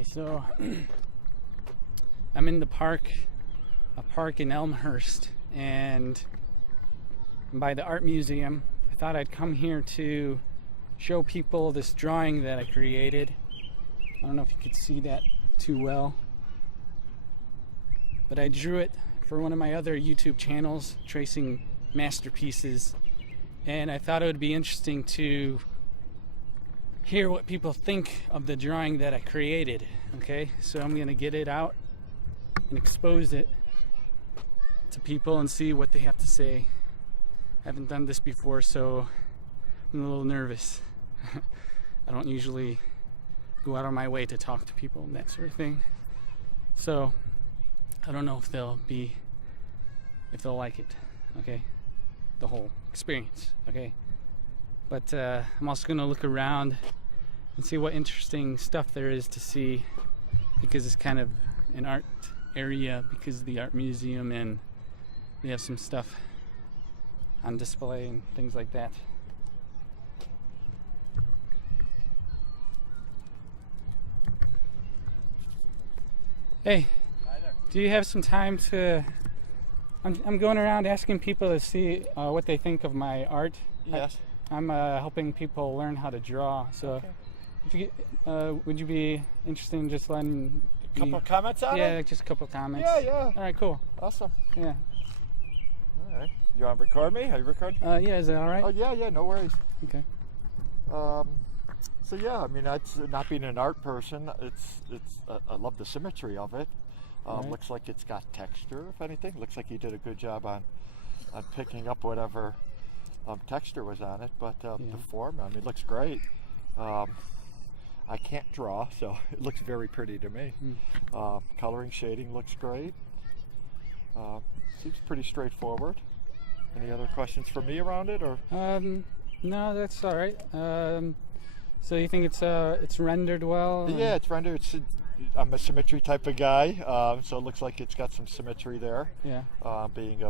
Okay, so I'm in the park, a park in Elmhurst, and by the art museum. I thought I'd come here to show people this drawing that I created. I don't know if you could see that too well, but I drew it for one of my other YouTube channels, tracing masterpieces, and I thought it would be interesting to hear what people think of the drawing that I created. Okay, so I'm gonna get it out and expose it to people and see what they have to say. I haven't done this before, so I'm a little nervous. I don't usually go out of my way to talk to people and that sort of thing, so I don't know if they'll like it, okay, the whole experience, okay. But I'm also gonna look around and see what interesting stuff there is to see, because it's kind of an art area because of the art museum, and we have some stuff on display and things like that. Hey, do you have some time to... I'm going around asking people to see what they think of my art. Yes. I'm helping people learn how to draw, so Okay. if you, would you be interested in just letting A couple of comments on it? Yeah, just a couple of comments. Yeah. All right, cool. Awesome. Yeah. All right. You want to record me? Are you recording? Yeah, is that all right? Oh, yeah, no worries. Okay. So yeah, I mean, that's not being an art person. I love the symmetry of it. Right. Looks like it's got texture, if anything. Looks like you did a good job on picking up whatever texture was on it. But the form, I mean, it looks great. I can't draw, so it looks very pretty to me. Coloring, shading looks great. Seems pretty straightforward. Any other questions for me around it, or? No, that's all right. So you think it's rendered well? Yeah, it's rendered. I'm a symmetry type of guy, so it looks like it's got some symmetry there. Yeah. Being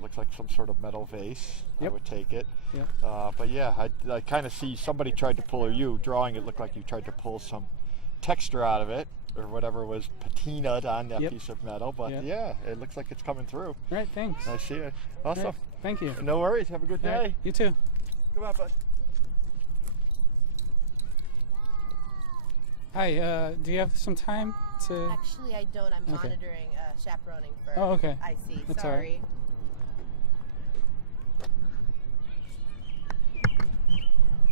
looks like some sort of metal vase. Yep. I would take it. Yeah. But yeah, I kind of see somebody tried to pull, or you drawing it looked like you tried to pull some texture out of it, or whatever was patinaed on that piece of metal. But yeah, it looks like it's coming through. Right. Thanks. I see it. Awesome. Right, thank you. No worries. Have a good day. Right, you too. Come on, bud. Hi. Do you have some time to? Actually, I don't. I'm monitoring, chaperoning for. Oh, okay. IC. That's Sorry.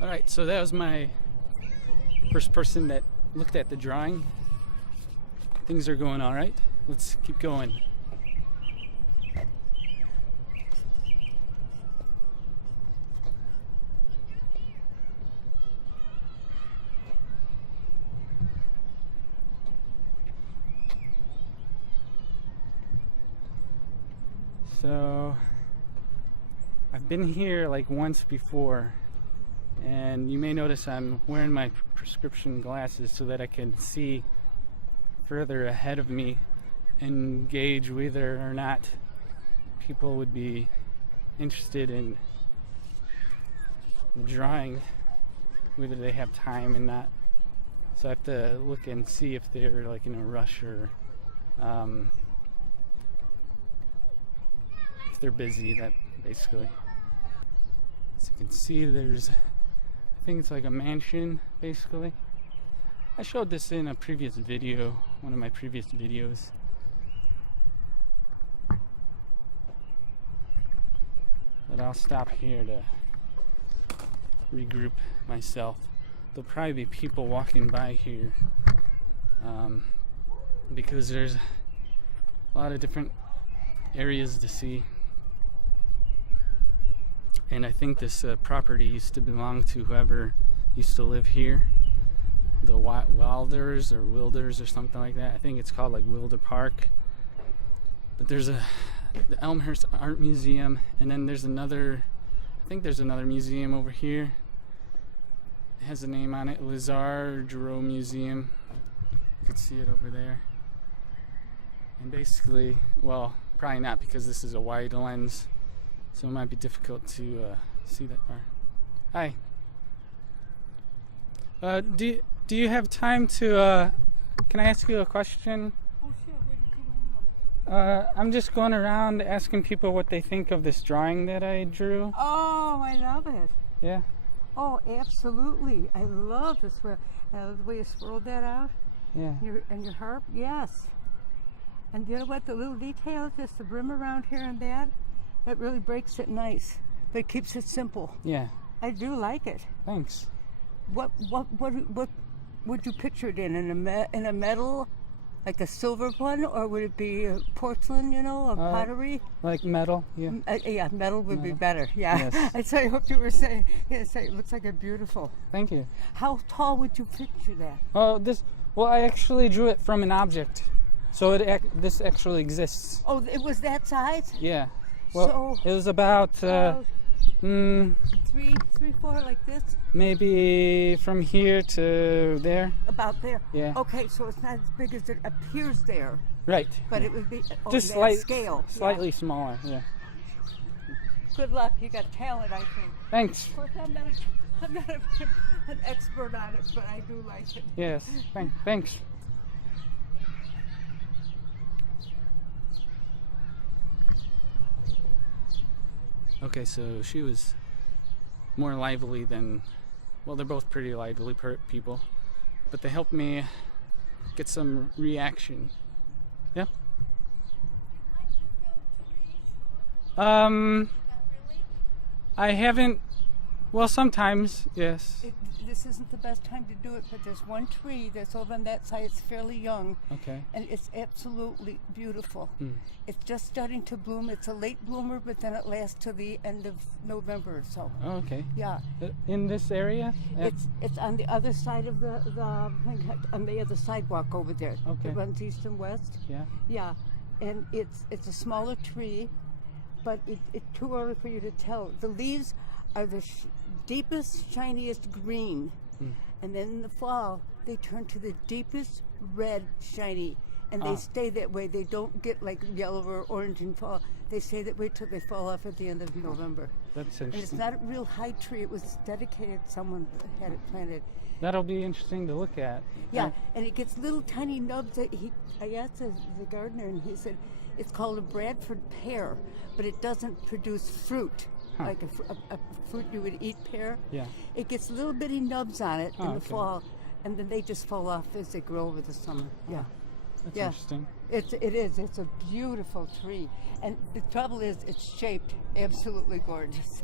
All right. So that was my first person that looked at the drawing. Things are going all right. Let's keep going. So I've been here like once before, and you may notice I'm wearing my prescription glasses so that I can see further ahead of me and gauge whether or not people would be interested in the drawing, whether they have time and not. So I have to look and see if they're like in a rush, or if they're busy, that basically. As you can see, there's, I think it's like a mansion basically. I showed this in a previous video, one of my previous videos. But I'll stop here to regroup myself. There'll probably be people walking by here because there's a lot of different areas to see. And I think this property used to belong to whoever used to live here. The Wilders or Wilders or something like that. I think it's called like Wilder Park. But there's the Elmhurst Art Museum, and then there's another, I think there's another museum over here. It has a name on it, Lazar Jerome Museum. You can see it over there. And basically, well, probably not because this is a wide lens, so it might be difficult to see that far. Hi. Do you have time to can I ask you a question? Oh, sure. What did you want to know? I'm just going around asking people what they think of this drawing that I drew. Oh, I love it. Yeah. Oh, absolutely. I love this way. The way you swirled that out. Yeah. And your harp, yes. And you know what? The little details, just the brim around here and that really breaks it nice. But it keeps it simple. Yeah. I do like it. Thanks. What would you picture it in a metal, like a silver one, or would it be a porcelain? You know, a pottery? Like metal. Yeah. Yeah, metal would be better. Yeah. Yes. I hope you were saying. Yes, it looks like a beautiful. Thank you. How tall would you picture that? Oh, well, I actually drew it from an object, so this actually exists. Oh, it was that size? Yeah. Well, so, it was about 3, 4, like this. Maybe from here to there. About there. Yeah. Okay, so it's not as big as it appears there. Right. But it would be just scale. Slightly smaller. Yeah. Good luck. You got talent, I think. Thanks. Of course, I'm not an expert on it, but I do like it. Yes. Thanks. Okay, so she was more lively than, well, they're both pretty lively people, but they helped me get some reaction. Yeah. I haven't. Well, sometimes, yes. This isn't the best time to do it, but there's one tree that's over on that side. It's fairly young. Okay. And it's absolutely beautiful. Mm. It's just starting to bloom. It's a late bloomer, but then it lasts to the end of November or so. Oh, okay. Yeah. In this area? It's on the other side of on the other sidewalk over there. Okay. It runs east and west. Yeah. Yeah. And it's a smaller tree, but it's too early for you to tell. The leaves are the deepest, shiniest green. Mm. And then in the fall, they turn to the deepest red, shiny. And they stay that way. They don't get like yellow or orange in fall. They stay that way till they fall off at the end of November. That's interesting. And it's not a real high tree. It was dedicated. Someone had it planted. That'll be interesting to look at. Yeah, and it gets little tiny nubs. I asked the gardener, and he said it's called a Bradford pear, but it doesn't produce fruit. Like a fruit you would eat pear. Yeah. It gets little bitty nubs on it in the okay. fall, and then they just fall off as they grow over the summer. Yeah. That's interesting. It is. It's a beautiful tree, and the trouble is, it's shaped absolutely gorgeous.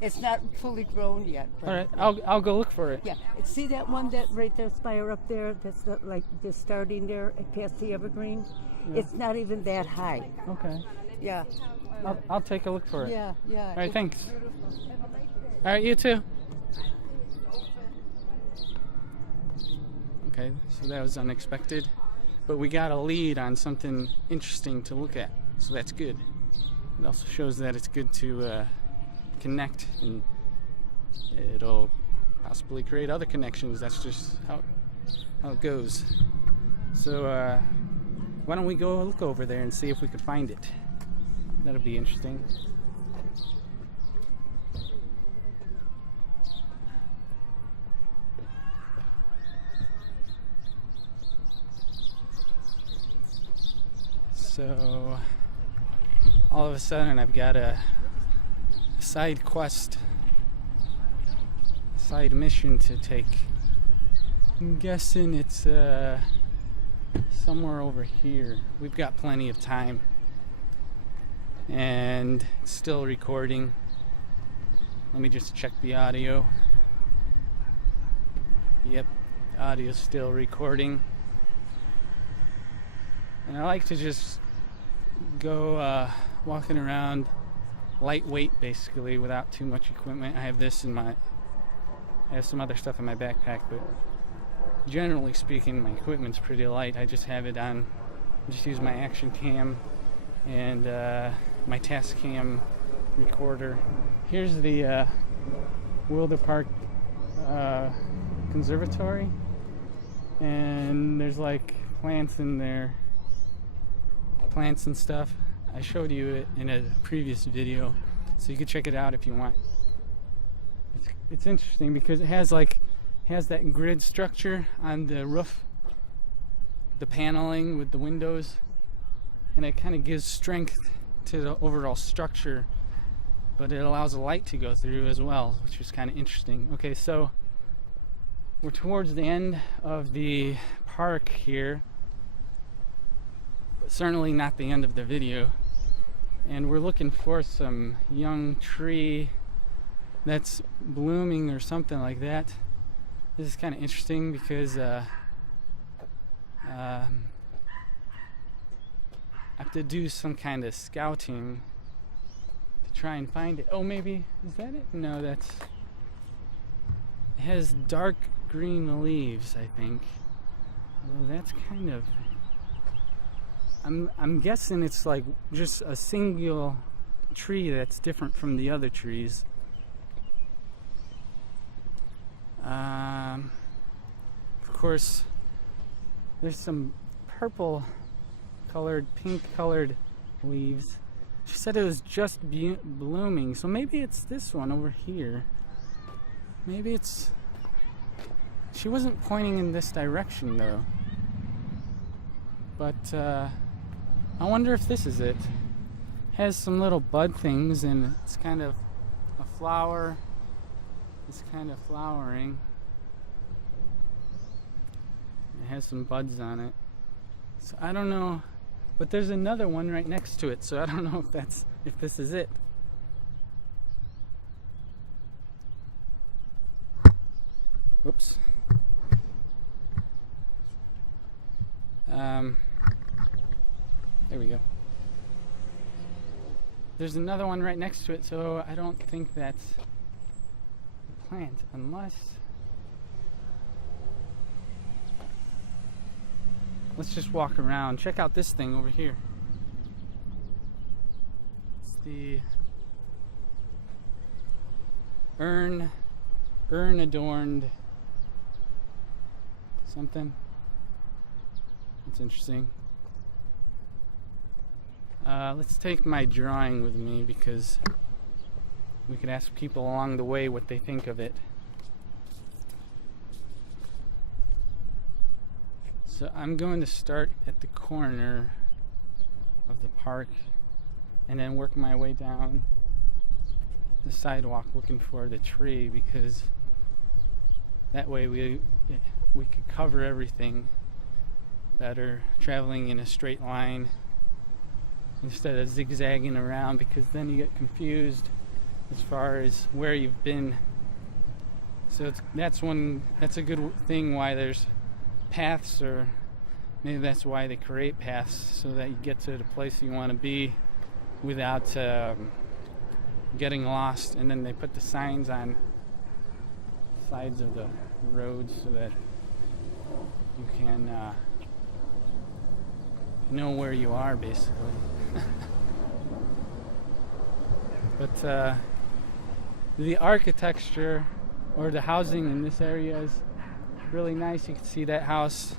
It's not fully grown yet. But all right, I'll go look for it. Yeah. See that one that right there, spire up there? That's like just starting there past the evergreen. Yeah. It's not even that high. Okay. Yeah. I'll take a look for it. Yeah. All right, thanks. All right, you too. Okay, so that was unexpected, but we got a lead on something interesting to look at, so that's good. It also shows that it's good to connect, and it'll possibly create other connections. That's just how it goes. So why don't we go look over there and see if we could find it? That'll be interesting. So all of a sudden I've got a side quest, a side mission to take. I'm guessing it's somewhere over here. We've got plenty of time. And it's still recording. Let me just check the audio. Yep, the audio's still recording. And I like to just go walking around lightweight, basically, without too much equipment. I have this in I have some other stuff in my backpack, but generally speaking, my equipment's pretty light. I just have it on, just use my action cam and my Tascam recorder. Here's the Wilder Park Conservatory, and there's like plants in there, plants and stuff. I showed you it in a previous video, so you can check it out if you want. It's interesting because it has that grid structure on the roof, the paneling with the windows, and it kind of gives strength to the overall structure, but it allows the light to go through as well, which is kind of interesting. Okay, so we're towards the end of the park here, but certainly not the end of the video. And we're looking for some young tree that's blooming or something like that. This is kind of interesting because I have to do some kind of scouting to try and find it. Oh, maybe, is that it? No, it has dark green leaves, I think. Well, that's kind of, I'm guessing it's like just a single tree that's different from the other trees. Of course, there's some purple colored, pink colored leaves. She said it was just blooming, so maybe it's this one over here. Maybe it's, she wasn't pointing in this direction though. But I wonder if this is it. Has some little bud things, and it's kind of a flower. It's kind of flowering. It has some buds on it. So I don't know, but there's another one right next to it, so I don't know if this is it. Whoops. There we go. There's another one right next to it, so I don't think that's the plant, unless... Let's just walk around. Check out this thing over here. It's the urn adorned something. That's interesting. Let's take my drawing with me because we could ask people along the way what they think of it. So I'm going to start at the corner of the park and then work my way down the sidewalk looking for the tree, because that way we could cover everything better, traveling in a straight line instead of zigzagging around, because then you get confused as far as where you've been. So that's a good thing why there's paths, or maybe that's why they create paths, so that you get to the place you want to be without getting lost. And then they put the signs on sides of the roads so that you can know where you are, basically. But the architecture or the housing in this area is really nice. You can see that house.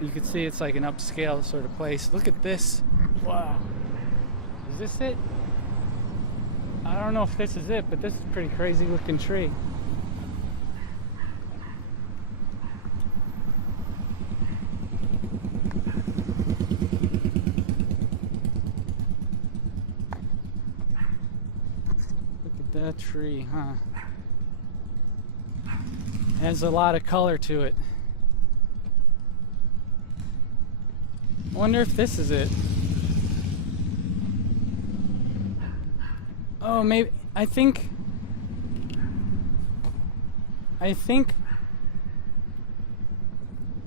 You can see it's like an upscale sort of place. Look at this. Wow. Is this it? I don't know if this is it, but this is a pretty crazy looking tree. Look at that tree, huh? Has a lot of color to it. I wonder if this is it. Oh, maybe, I think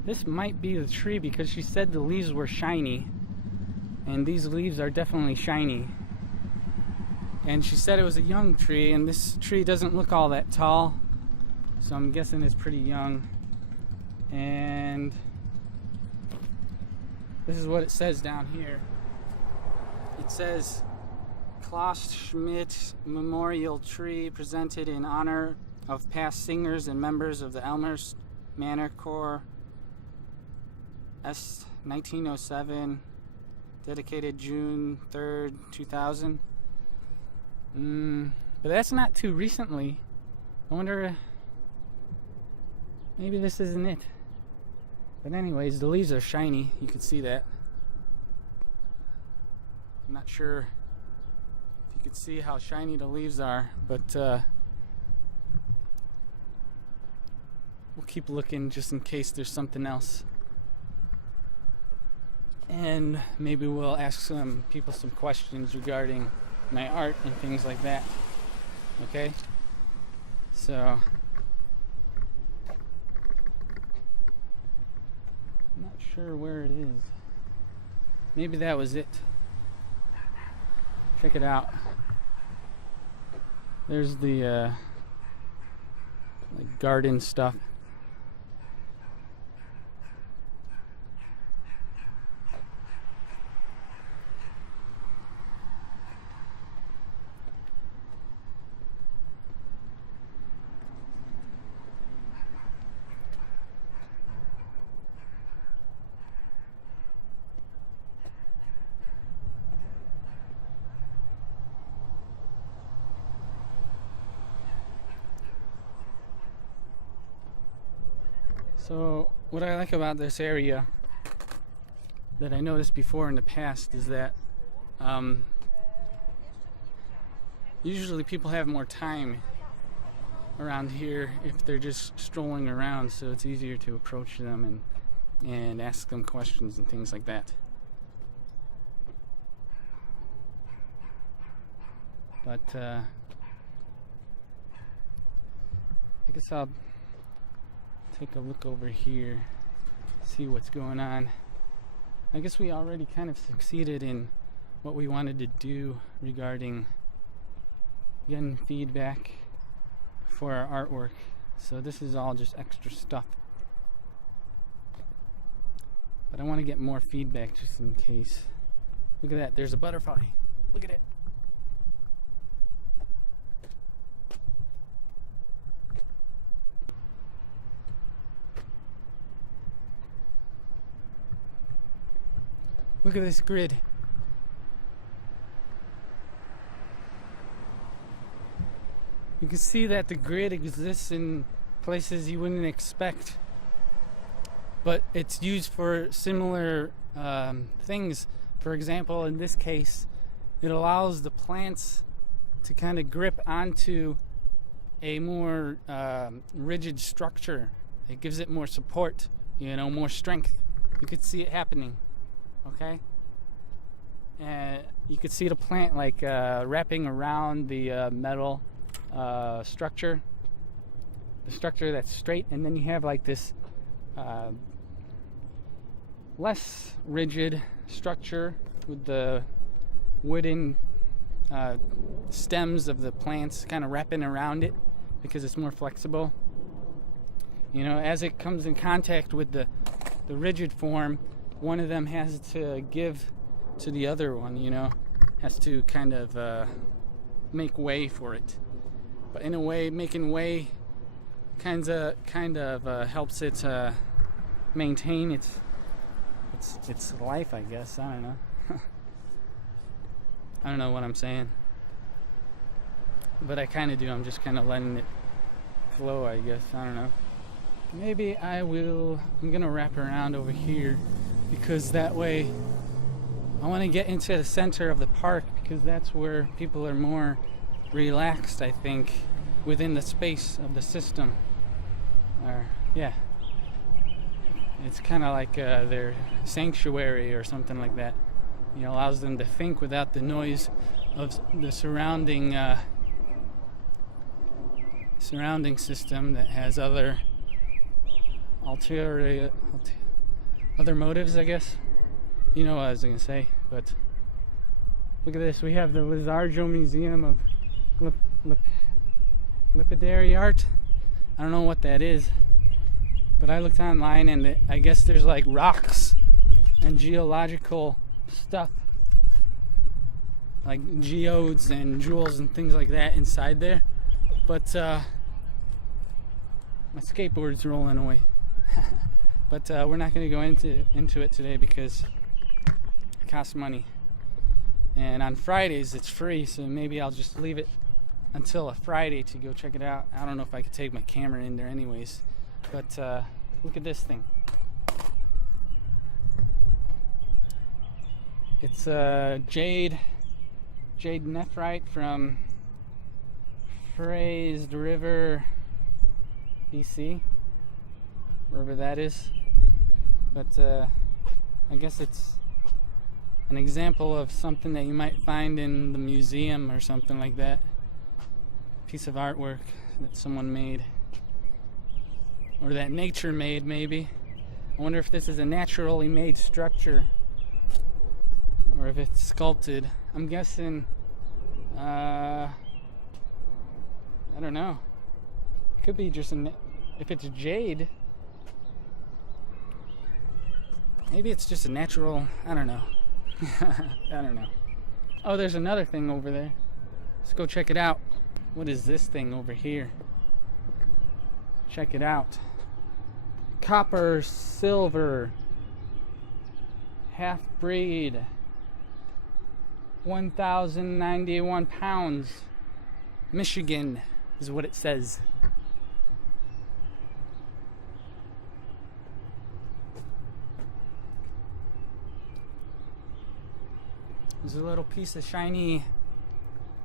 this might be the tree, because she said the leaves were shiny, and these leaves are definitely shiny. And she said it was a young tree, and this tree doesn't look all that tall, so I'm guessing it's pretty young. And this is what it says down here. It says, Klaus Schmidt Memorial Tree presented in honor of past singers and members of the Elmhurst Manor Corps, S. 1907, dedicated June 3rd, 2000. But that's not too recently. I wonder, maybe this isn't it. But anyways, the leaves are shiny. You can see that. I'm not sure if you can see how shiny the leaves are, but we'll keep looking just in case there's something else. And maybe we'll ask some people some questions regarding my art and things like that. Okay? So I'm not sure where it is. Maybe that was it. Check it out. There's the like garden stuff. So what I like about this area that I noticed before in the past is that usually people have more time around here if they're just strolling around, so it's easier to approach them and ask them questions and things like that. But I guess I'll take a look over here, see what's going on. I guess we already kind of succeeded in what we wanted to do regarding getting feedback for our artwork. So this is all just extra stuff. But I want to get more feedback just in case. Look at that, there's a butterfly. Look at it. Look at this grid. You can see that the grid exists in places you wouldn't expect, but it's used for similar things. For example, in this case, it allows the plants to kind of grip onto a more rigid structure. It gives it more support, more strength. You could see it happening. Okay, and you could see the plant like wrapping around the metal structure, the structure that's straight, and then you have like this less rigid structure with the wooden stems of the plants kind of wrapping around it because it's more flexible. As it comes in contact with the rigid form, one of them has to give to the other one, has to kind of make way for it. But in a way, making way kind of helps it maintain its life, I guess. I don't know. I don't know what I'm saying, but I kind of do. I'm just kind of letting it flow, I guess. I don't know. Maybe I'm gonna wrap around over here, because that way I want to get into the center of the park, because that's where people are more relaxed, I think, within the space of the system. Yeah, it's kind of like their sanctuary or something like that. Allows them to think without the noise of the surrounding system that has other motives, I guess. You know what I was going to say, but look at this. We have the Lizardo Museum of Lapidary Art. I don't know what that is, but I looked online and I guess there's like rocks and geological stuff, like geodes and jewels and things like that inside there. But my skateboard's rolling away. But we're not going to go into it today because it costs money. And on Fridays it's free, so maybe I'll just leave it until a Friday to go check it out. I don't know if I could take my camera in there anyways. But look at this thing. It's jade nephrite from Fraser River, BC, wherever that is. But I guess it's an example of something that you might find in the museum or something like that. Piece of artwork that someone made, or that nature made, maybe. I wonder if this is a naturally made structure or if it's sculpted. I'm guessing, I don't know. It could be just if it's jade, maybe it's just a natural, I don't know. I don't know. Oh, there's another thing over there. Let's go check it out. What is this thing over here? Check it out. Copper, silver, half breed, 1,091 pounds. Michigan is what it says. There's a little piece of shiny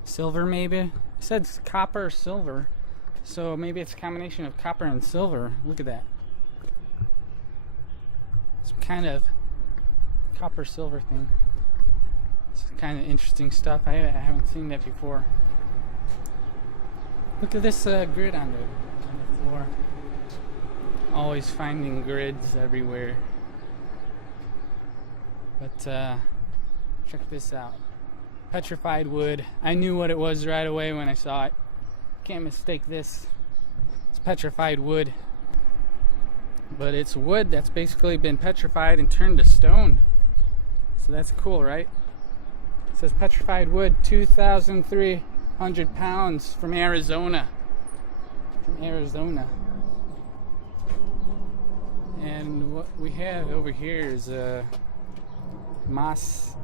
silver, maybe. It said copper or silver, so maybe it's a combination of copper and silver. Look at that. Some kind of copper silver thing. It's kind of interesting stuff. I haven't seen that before. Look at this grid on the floor. Always finding grids everywhere. But check this out. Petrified wood. I knew what it was right away when I saw it. Can't mistake this. It's petrified wood. But it's wood that's basically been petrified and turned to stone. So that's cool, right? It says petrified wood, 2,300 pounds from Arizona. From Arizona. And what we have over here is moss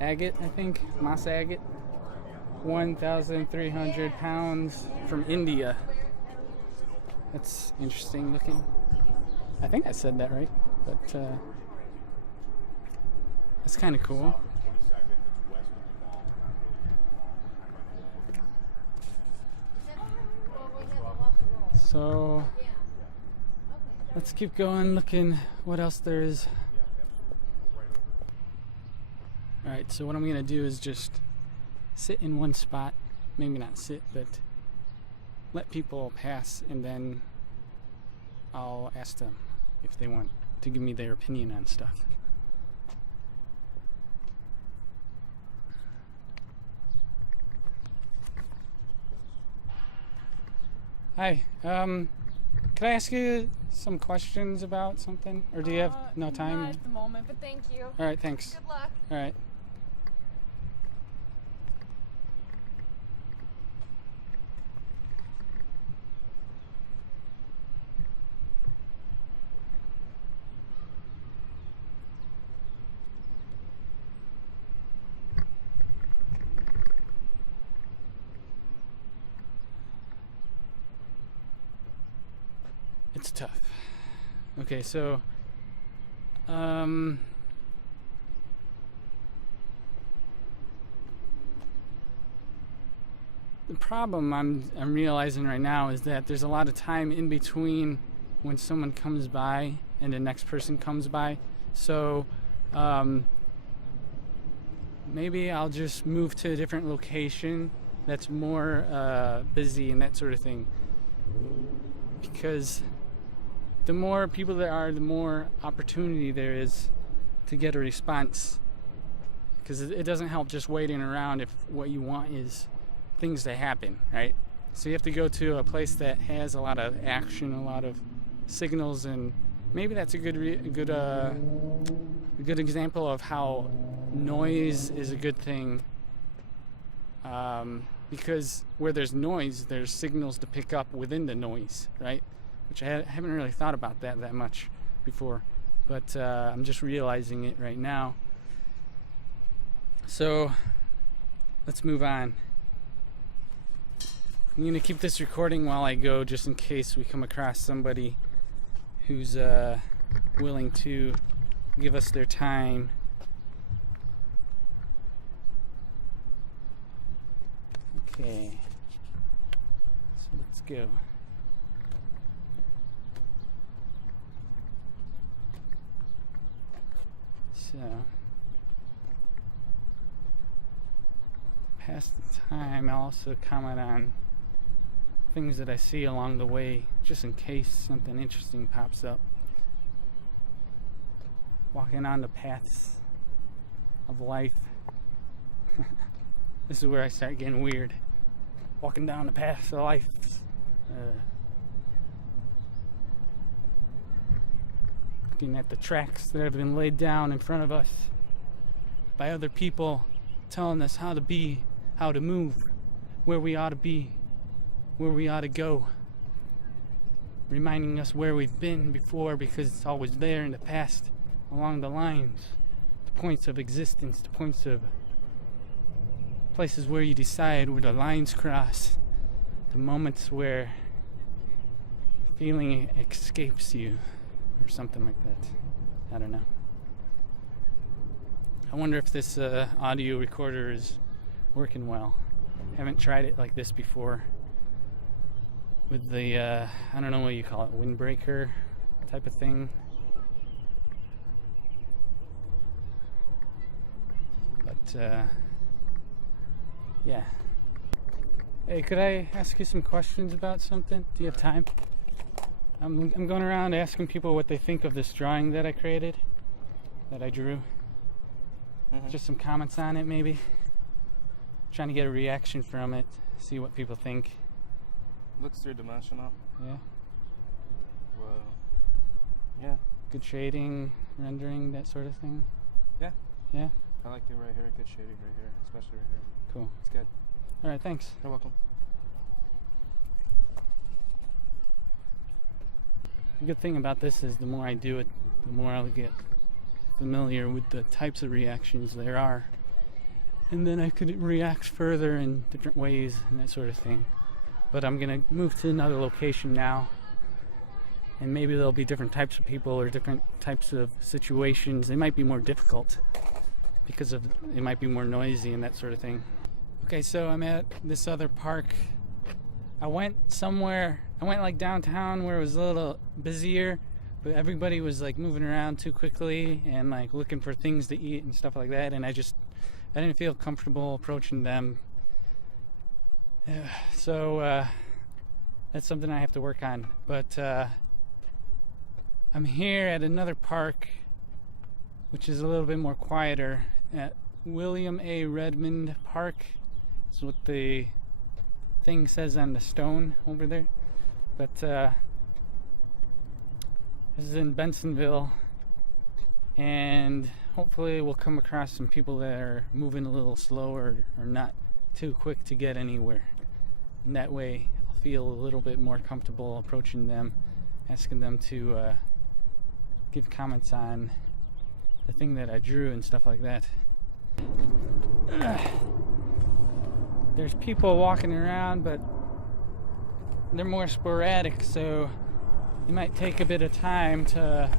agate, I think. Moss agate. 1,300 pounds from India. That's interesting looking. I think I said that right, but that's kind of cool. So let's keep going, looking what else there is. Alright, so what I'm going to do is just sit in one spot. Maybe not sit, but let people pass, and then I'll ask them if they want to give me their opinion on stuff. Hi, can I ask you some questions about something? Or do you have no time? Not at the moment, but thank you. Alright, thanks. Good luck. Alright. It's tough. Okay, so the problem I'm realizing right now is that there's a lot of time in between when someone comes by and the next person comes by. So maybe I'll just move to a different location that's more busy and that sort of thing. Because the more people there are, the more opportunity there is to get a response. Because it doesn't help just waiting around if what you want is things to happen, right? So you have to go to a place that has a lot of action, a lot of signals, and maybe that's a good example of how noise is a good thing. Because where there's noise, there's signals to pick up within the noise, right? Which I haven't really thought about that much before, but I'm just realizing it right now. So let's move on. I'm going to keep this recording while I go, just in case we come across somebody who's willing to give us their time Okay. So let's go. So, past the time, I'll also comment on things that I see along the way, just in case something interesting pops up. Walking on the paths of life. This is where I start getting weird. Walking down the paths of life. Looking at the tracks that have been laid down in front of us by other people, telling us how to be, how to move, where we ought to be, where we ought to go, reminding us where we've been before, because it's always there in the past, along the lines, the points of existence, the points of places where you decide where the lines cross, the moments where feeling escapes you, or something like that. I don't know. I wonder if this audio recorder is working well. Haven't tried it like this before. With the, I don't know what you call it, windbreaker type of thing. But, yeah. Hey, could I ask you some questions about something? Do you have time? I'm going around asking people what they think of this drawing that I created, that I drew. Mm-hmm. Just some comments on it, maybe. Trying to get a reaction from it, see what people think. Looks three-dimensional. Yeah. Well, yeah. Good shading, rendering, that sort of thing. Yeah. Yeah. I like it right here. Good shading right here, especially right here. Cool. It's good. All right. Thanks. You're welcome. The good thing about this is the more I do it, the more I'll get familiar with the types of reactions there are. And then I could react further in different ways and that sort of thing. But I'm going to move to another location now. And maybe there'll be different types of people or different types of situations. They might be more difficult because of it might be more noisy and that sort of thing. Okay, so I'm at this other park. I went like downtown where it was a little busier, but everybody was like moving around too quickly and like looking for things to eat and stuff like that, and I didn't feel comfortable approaching them. So that's something I have to work on. But I'm here at another park, which is a little bit more quieter, at William A. Redmond Park. That's what the thing says on the stone over there. But this is in Bensonville, and hopefully we'll come across some people that are moving a little slower or not too quick to get anywhere. And that way I'll feel a little bit more comfortable approaching them, asking them to give comments on the thing that I drew and stuff like that. There's people walking around, but they're more sporadic, so it might take a bit of time to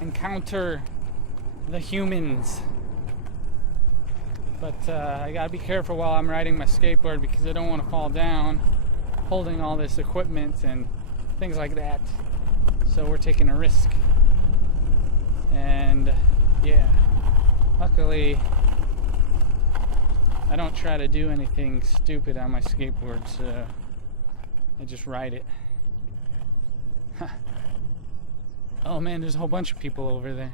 encounter the humans. But I gotta be careful while I'm riding my skateboard because I don't want to fall down holding all this equipment and things like that. So we're taking a risk. And yeah, luckily I don't try to do anything stupid on my skateboard, so I just ride it. Oh man, there's a whole bunch of people over there.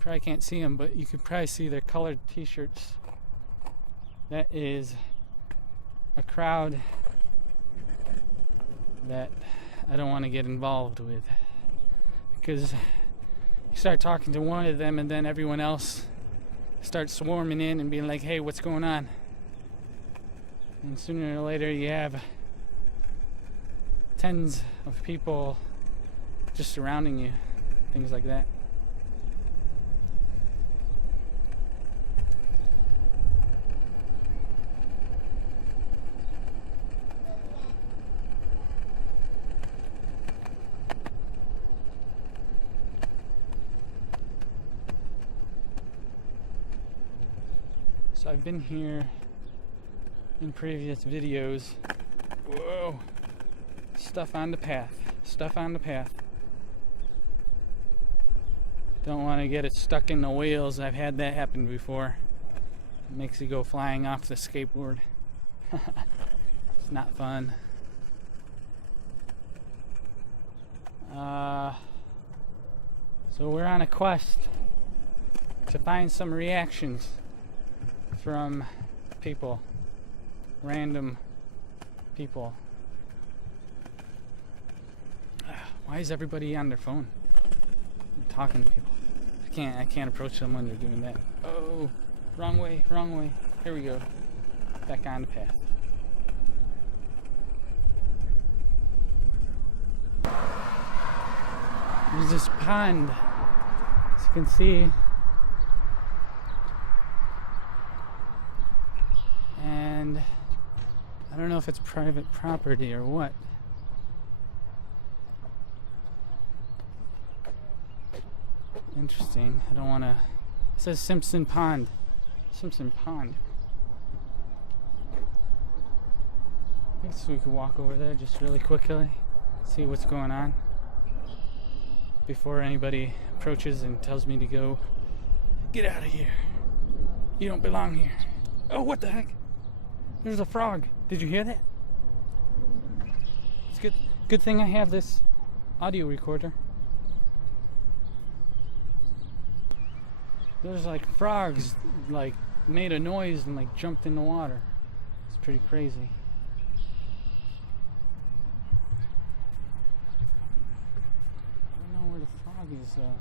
Probably can't see them, but you could probably see their colored t-shirts. That is a crowd that I don't want to get involved with, because you start talking to one of them and then everyone else starts swarming in and being like, hey, what's going on? And sooner or later you have tens of people just surrounding you, things like that. So I've been here in previous videos. Whoa. Stuff on the path. Stuff on the path. Don't want to get it stuck in the wheels. I've had that happen before. It makes you go flying off the skateboard. It's not fun. So we're on a quest to find some reactions from people. Random people. Why is everybody on their phone? I'm talking to people. I can't approach them when they're doing that. Oh, wrong way, wrong way. Here we go. Back on the path. There's this pond, as you can see. And I don't know if it's private property or what. Interesting. I don't want to. It says Simpson Pond. Simpson Pond. I guess we could walk over there just really quickly, see what's going on before anybody approaches and tells me to go. Get out of here. You don't belong here. Oh, what the heck? There's a frog. Did you hear that? It's good thing I have this audio recorder. There's like frogs like made a noise and like jumped in the water. It's pretty crazy. I don't know where the frog is though.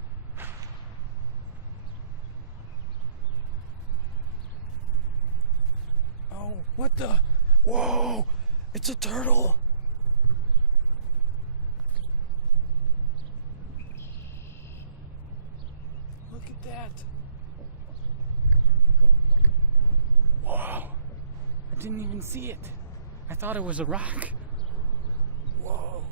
Oh, what the? Whoa! It's a turtle! Look at that! Whoa! I didn't even see it. I thought it was a rock. Whoa!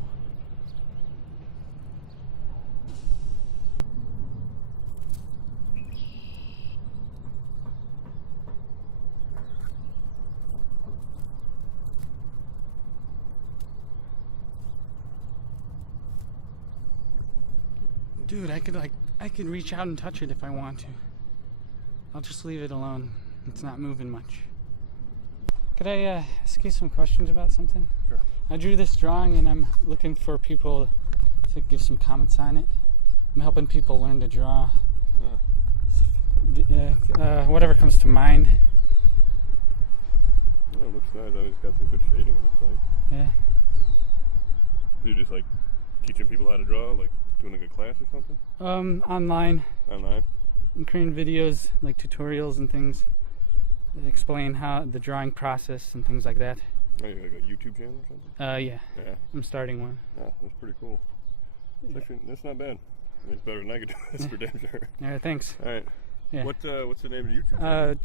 Dude, I could reach out and touch it if I want to. I'll just leave it alone. It's not moving much. Could I ask you some questions about something? Sure. I drew this drawing and I'm looking for people to give some comments on it. I'm helping people learn to draw. Whatever comes to mind. Oh, it looks nice. I mean, it's got some good shading, it looks like. Yeah. So you're just like teaching people how to draw, like doing like a class or something? Online. Online? I'm creating videos, like tutorials and things that explain how the drawing process and things like that. Oh, you got like a YouTube channel or something? Yeah. Yeah. I'm starting one. Yeah, that's pretty cool. Actually, that's not bad. I mean, it's better than I could do. That's for damn sure. Alright, thanks. All right. Yeah. What's the name of the YouTube channel?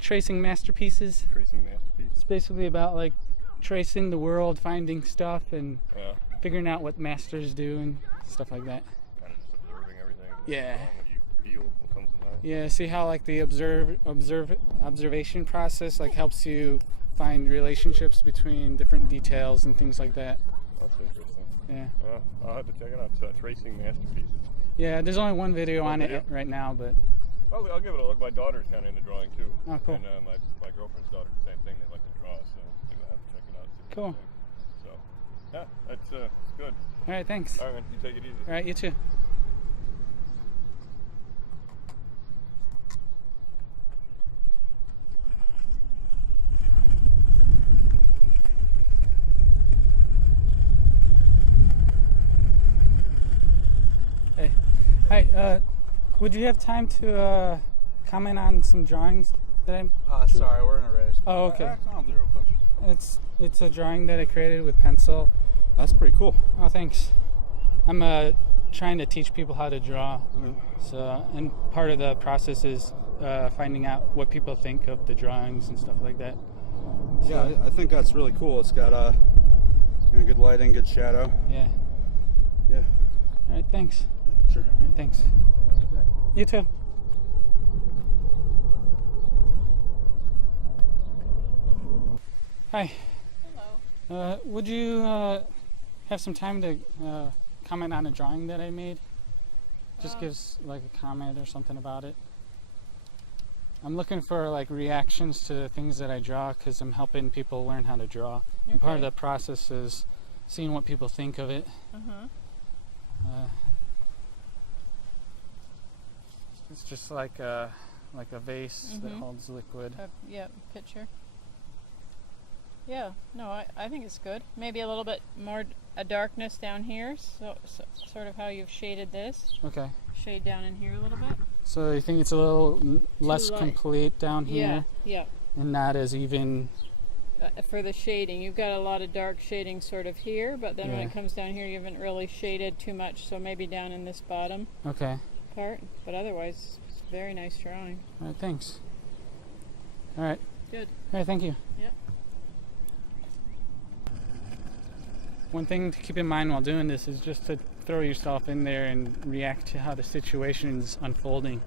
Tracing masterpieces. Tracing masterpieces. It's basically about like tracing the world, finding stuff, and Yeah. figuring out what masters do and stuff like that. Kind of just observing everything. Yeah. What you feel, what comes to mind. Yeah, see how like the observation process like helps you find relationships between different details and things like that. That's interesting. Yeah. I'll have to check it out. It's Tracing Masterpieces. Yeah, there's only one video on video? it right now, but I'll give it a look. My daughter's kind of into drawing too. Oh, cool. And my girlfriend's daughter, the same thing. They like to draw, so I think I'll have to check it out. See what Cool. they think. So, yeah, that's good. all right, thanks. All right, man. You take it easy. All right, you too. Hey, hi. Would you have time to comment on some drawings that I? Sorry, we're in a race. Oh, okay. I'll do it real quick. It's a drawing that I created with pencil. That's pretty cool. Oh, thanks. I'm trying to teach people how to draw. So, and part of the process is finding out what people think of the drawings and stuff like that. So, Yeah, I think that's really cool. It's got good lighting, good shadow. Yeah. Yeah. All right, thanks. Sure. All right, thanks. You too. Hi. Hello. Would you have some time to comment on a drawing that I made? Just gives like a comment or something about it. I'm looking for like reactions to the things that I draw because I'm helping people learn how to draw. And part of the process is seeing what people think of it. It's just like a vase that holds liquid. Yeah, picture. Yeah, no, I think it's good. Maybe a little bit more a darkness down here, so sort of how you've shaded this. Okay. Shade down in here a little bit. So you think it's a little less light. Complete down here? Yeah. And not as even. For the shading, you've got a lot of dark shading sort of here, but then when it comes down here, you haven't really shaded too much, so maybe down in this bottom part. But otherwise, it's a very nice drawing. All right, thanks. All right. Good. All right, thank you. Yep. One thing to keep in mind while doing this is just to throw yourself in there and react to how the situation's unfolding.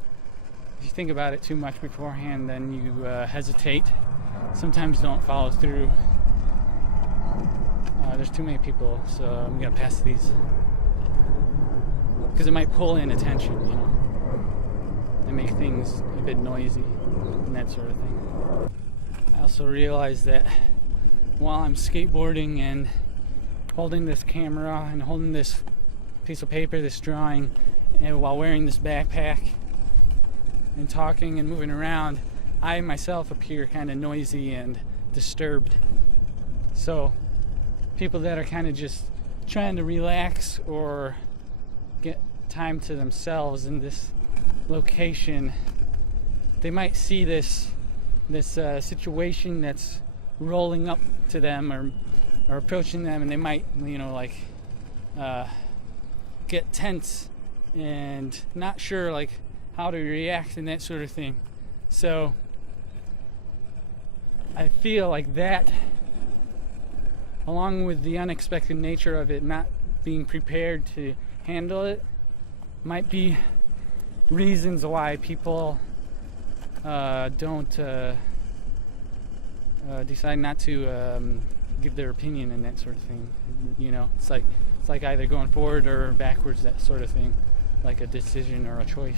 If you think about it too much beforehand, then you hesitate. Sometimes don't follow through. There's too many people, so I'm gonna pass these because it might pull in attention, you know, and make things a bit noisy and that sort of thing. I also realize that while I'm skateboarding and holding this camera and holding this piece of paper, this drawing, and while wearing this backpack and talking and moving around, I myself appear kind of noisy and disturbed. So people that are kind of just trying to relax or get time to themselves in this location, they might see this situation that's rolling up to them or approaching them, and they might, you know, like get tense and not sure like how to react and that sort of thing. So I feel like that, along with the unexpected nature of it, not being prepared to handle it, might be reasons why people don't decide not to give their opinion and that sort of thing. You know, it's like either going forward or backwards, that sort of thing, like a decision or a choice.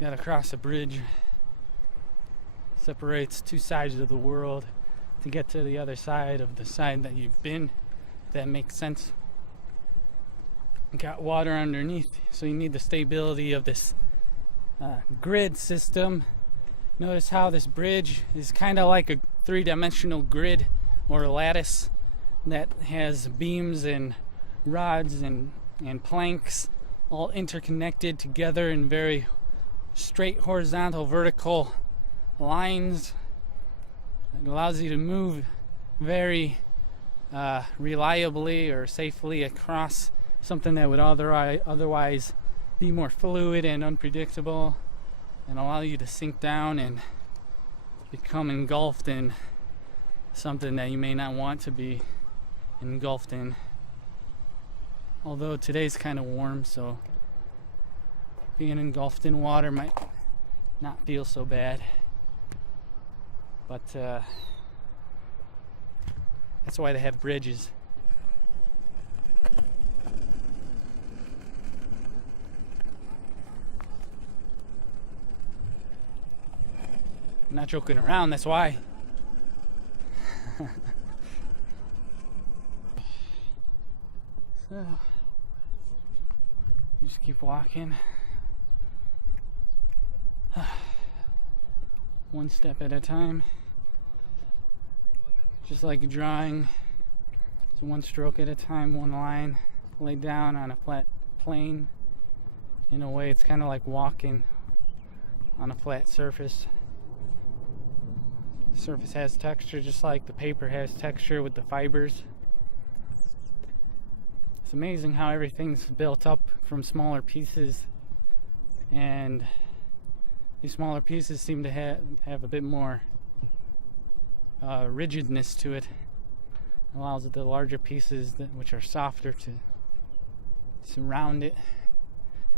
Gotta cross a bridge. Separates two sides of the world to get to the other side of the side that you've been. If that makes sense. You got water underneath, so you need the stability of this grid system. Notice how this bridge is kind of like a three-dimensional grid or a lattice that has beams and rods and planks all interconnected together in very straight, horizontal, vertical lines. It allows you to move very reliably or safely across something that would otherwise be more fluid and unpredictable, and allow you to sink down and become engulfed in something that you may not want to be engulfed in. Although today's kind of warm, so being engulfed in water might not feel so bad. But that's why they have bridges. I'm not joking around, that's why. So, you just keep walking. One step at a time. Just like drawing. So one stroke at a time, one line laid down on a flat plane. In a way, it's kind of like walking on a flat surface. The surface has texture just like the paper has texture with the fibers. It's amazing how everything's built up from smaller pieces, and these smaller pieces seem to have a bit more rigidness to it. allows the larger pieces, which are softer, to surround it.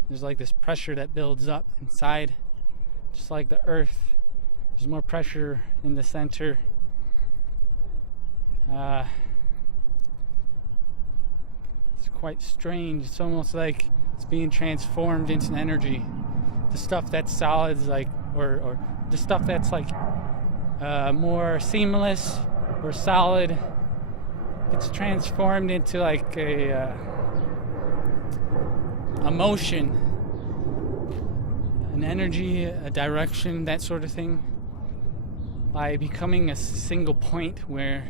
There's like this pressure that builds up inside, just like the earth. There's more pressure in the center. It's quite strange. It's almost like it's being transformed into energy. The stuff that's solid is like, or the stuff that's like more seamless or solid, it's transformed into like a motion, an energy, a direction, that sort of thing, by becoming a single point where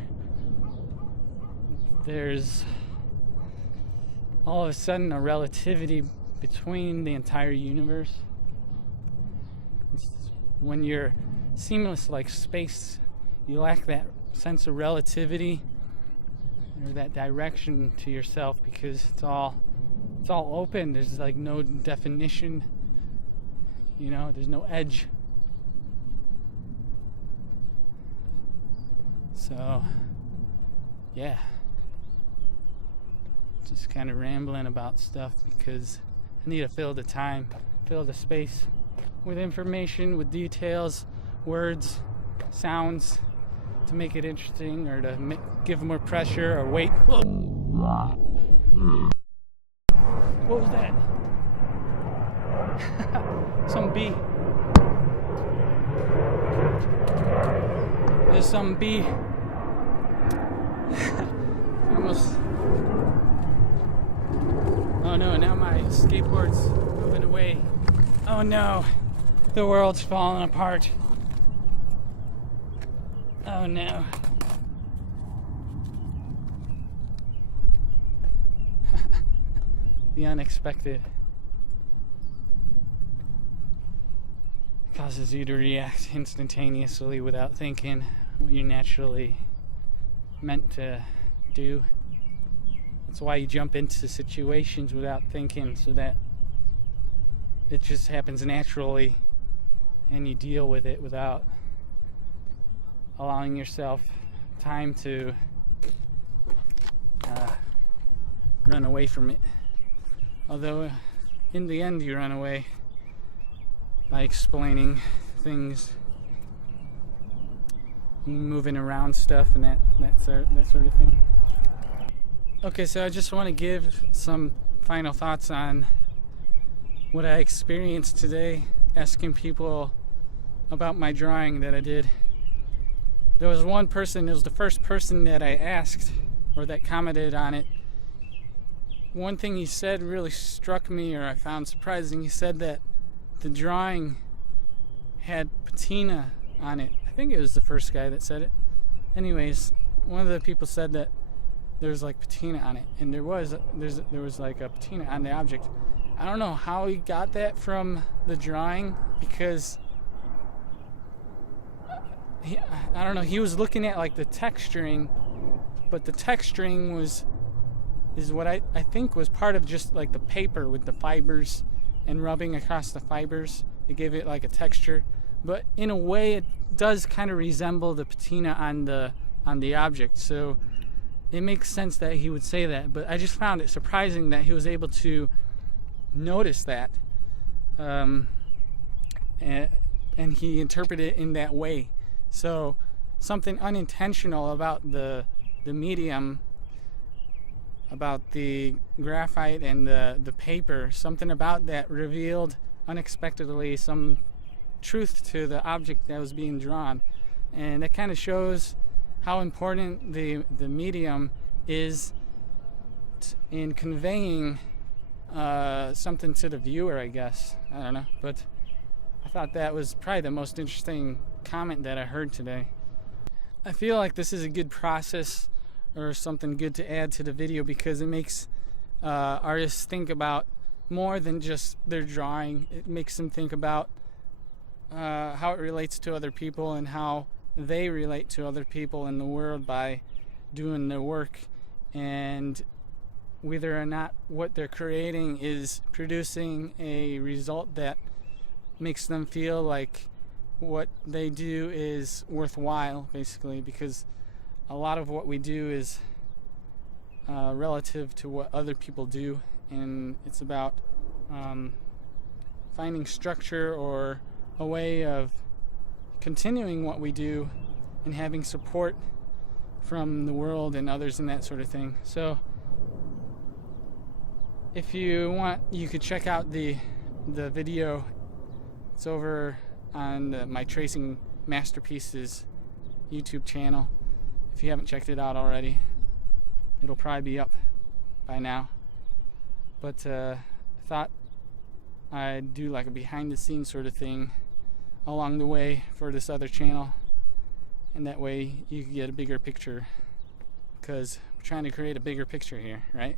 there's all of a sudden a relativity between the entire universe. When you're seamless like space, you lack that sense of relativity or that direction to yourself, because it's all open. There's like no definition, there's no edge. So yeah, just kind of rambling about stuff because I need to fill the time, fill the space with information, with details, words, sounds, to make it interesting, or to give more pressure or weight. Whoa. What was that? Some bee. There's some bee. Almost. Oh no, now my skateboard's moving away. Oh no, the world's falling apart. Oh no. The unexpected causes you to react instantaneously without thinking what you naturally meant to do. That's why you jump into situations without thinking, so that it just happens naturally and you deal with it without allowing yourself time to run away from it. Although in the end you run away by explaining things, moving around stuff, and that sort of thing. Okay, so I just want to give some final thoughts on what I experienced today, asking people about my drawing that I did. There was one person, it was the first person that I asked, or that commented on it. One thing he said really struck me, or I found surprising. He said that the drawing had patina on it. I think it was the first guy that said it. Anyways, one of the people said that there's like patina on it, and there was like a patina on the object. I don't know how he got that from the drawing, because I don't know, he was looking at like the texturing, but the texturing is what I think was part of just like the paper with the fibers and rubbing across the fibers. It gave it like a texture, but in a way it does kind of resemble the patina on the object. So it makes sense that he would say that, but I just found it surprising that he was able to notice that, and he interpreted it in that way. So something unintentional about the medium, about the graphite and the paper, something about that revealed unexpectedly some truth to the object that was being drawn. And that kind of shows how important the medium is in conveying something to the viewer, I guess. I don't know, but I thought that was probably the most interesting comment that I heard today. I feel like this is a good process, or something good to add to the video, because it makes artists think about more than just their drawing. It makes them think about how it relates to other people and how they relate to other people in the world by doing their work, and whether or not what they're creating is producing a result that makes them feel like what they do is worthwhile, basically, because a lot of what we do is relative to what other people do, and it's about finding structure or a way of continuing what we do and having support from the world and others and that sort of thing. So if you want, you could check out the video. It's over on my Tracing Masterpieces YouTube channel. If you haven't checked it out already, it'll probably be up by now. But I thought I'd do like a behind the scenes sort of thing along the way for this other channel, and that way you can get a bigger picture, because we're trying to create a bigger picture here, right?